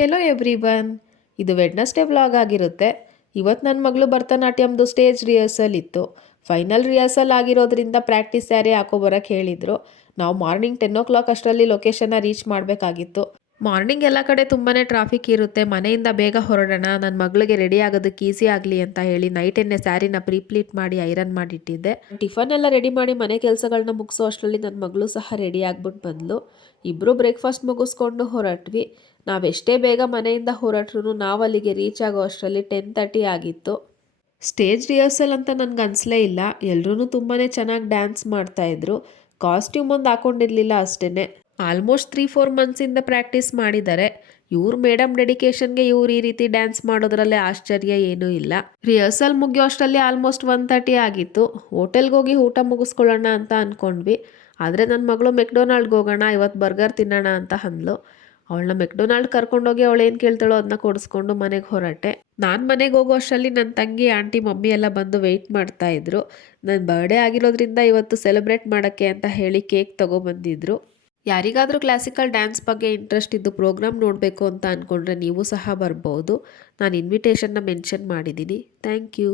Hello everyone, ಇದು Wednesday vlog ಆಗಿರುತ್ತೆ. ಇವತ್ತು ನನ್ನ ಮಗಳು ಭರತನಾಟ್ಯಮ್ದು ಸ್ಟೇಜ್ ರಿಹರ್ಸಲ್ ಇತ್ತು. ಫೈನಲ್ ರಿಹರ್ಸಲ್ ಆಗಿರೋದ್ರಿಂದ ಪ್ರಾಕ್ಟೀಸ್ ಸ್ಯಾರಿ ಹಾಕೋಬರೋಕ್ಕೆ ಹೇಳಿದರು. ನಾವು ಮಾರ್ನಿಂಗ್ 10 o'clock ಅಷ್ಟರಲ್ಲಿ ಲೊಕೇಶನ್ನ ರೀಚ್ ಮಾಡಬೇಕಾಗಿತ್ತು. ಮಾರ್ನಿಂಗ್ ಎಲ್ಲ ಕಡೆ ತುಂಬಾ ಟ್ರಾಫಿಕ್ ಇರುತ್ತೆ. ಮನೆಯಿಂದ ಬೇಗ ಹೊರಡೋಣ, ನನ್ನ ಮಗಳಿಗೆ ರೆಡಿ ಆಗೋದಕ್ಕೆ ಈಸಿ ಆಗಲಿ ಅಂತ ಹೇಳಿ ನೈಟನ್ನೇ ಸ್ಯಾರಿನ ಪ್ರೀಪ್ಲೀಟ್ ಮಾಡಿ ಐರನ್ ಮಾಡಿಟ್ಟಿದ್ದೆ. ಟಿಫನ್ ಎಲ್ಲ ರೆಡಿ ಮಾಡಿ ಮನೆ ಕೆಲಸಗಳನ್ನ ಮುಗಿಸೋ ಅಷ್ಟರಲ್ಲಿ ನನ್ನ ಮಗಳು ಸಹ ರೆಡಿ ಆಗ್ಬಿಟ್ಟು ಬಂದಳು. ಇಬ್ಬರು ಬ್ರೇಕ್ಫಾಸ್ಟ್ ಮುಗಿಸ್ಕೊಂಡು ಹೊರಟ್ವಿ. ನಾವೆಷ್ಟೇ ಬೇಗ ಮನೆಯಿಂದ ಹೊರಟ್ರು ನಾವು ಅಲ್ಲಿಗೆ ರೀಚ್ ಆಗೋ ಅಷ್ಟರಲ್ಲಿ 10:30 ಆಗಿತ್ತು. ಸ್ಟೇಜ್ ರಿಹರ್ಸಲ್ ಅಂತ ನನಗೆ ಅನಿಸ್ಲೇ ಇಲ್ಲ. ಎಲ್ಲರೂ ತುಂಬಾ ಚೆನ್ನಾಗಿ ಡ್ಯಾನ್ಸ್ ಮಾಡ್ತಾಯಿದ್ರು. ಕಾಸ್ಟ್ಯೂಮ್ ಒಂದು ಹಾಕೊಂಡಿರಲಿಲ್ಲ ಅಷ್ಟೇ. ಆಲ್ಮೋಸ್ಟ್ 3-4 ಮಂತ್ಸಿಂದ ಪ್ರಾಕ್ಟೀಸ್ ಮಾಡಿದ್ದಾರೆ. ಇವ್ರ ಮೇಡಮ್ ಡೆಡಿಕೇಶನ್ಗೆ ಇವ್ರು ಈ ರೀತಿ ಡ್ಯಾನ್ಸ್ ಮಾಡೋದ್ರಲ್ಲೇ ಆಶ್ಚರ್ಯ ಏನೂ ಇಲ್ಲ. ರಿಹರ್ಸಲ್ ಮುಗಿಯೋ ಅಷ್ಟರಲ್ಲಿ ಆಲ್ಮೋಸ್ಟ್ 1:30 ಆಗಿತ್ತು. ಹೋಟೆಲ್ಗೆ ಹೋಗಿ ಊಟ ಮುಗಿಸ್ಕೊಳ್ಳೋಣ ಅಂತ ಅಂದ್ಕೊಂಡ್ವಿ. ಆದರೆ ನನ್ನ ಮಗಳು ಮೆಕ್ಡೊನಾಲ್ಡ್ಗೆ ಹೋಗೋಣ, ಇವತ್ತು ಬರ್ಗರ್ ತಿನ್ನೋಣ ಅಂತ ಅಂದ್ಲು. ಅವಳನ್ನ ಮೆಕ್ಡೊನಾಲ್ಡ್ ಕರ್ಕೊಂಡೋಗಿ ಅವಳು ಏನು ಕೇಳ್ತಾಳೋ ಅದನ್ನ ಕೊಡಿಸ್ಕೊಂಡು ಮನೆಗೆ ಹೊರಟೆ. ನಾನು ಮನೆಗೆ ಹೋಗೋ ಅಷ್ಟರಲ್ಲಿ ನನ್ನ ತಂಗಿ, ಆಂಟಿ, ಮಮ್ಮಿ ಎಲ್ಲ ಬಂದು ವೆಯ್ಟ್ ಮಾಡ್ತಾಯಿದ್ರು. ನನ್ನ ಬರ್ಡೇ ಆಗಿರೋದ್ರಿಂದ ಇವತ್ತು ಸೆಲೆಬ್ರೇಟ್ ಮಾಡೋಕ್ಕೆ ಅಂತ ಹೇಳಿ ಕೇಕ್ ತೊಗೊಬಂದಿದ್ರು. ಯಾರಿಗಾದರೂ ಕ್ಲಾಸಿಕಲ್ ಡ್ಯಾನ್ಸ್ ಬಗ್ಗೆ ಇಂಟ್ರೆಸ್ಟ್ ಇದ್ದು ಪ್ರೋಗ್ರಾಮ್ ನೋಡಬೇಕು ಅಂತ ಅಂದ್ಕೊಂಡ್ರೆ ನೀವು ಸಹ ಬರ್ಬೋದು. ನಾನು ಇನ್ವಿಟೇಷನ್ನ ಮೆನ್ಷನ್ ಮಾಡಿದ್ದೀನಿ. Thank you.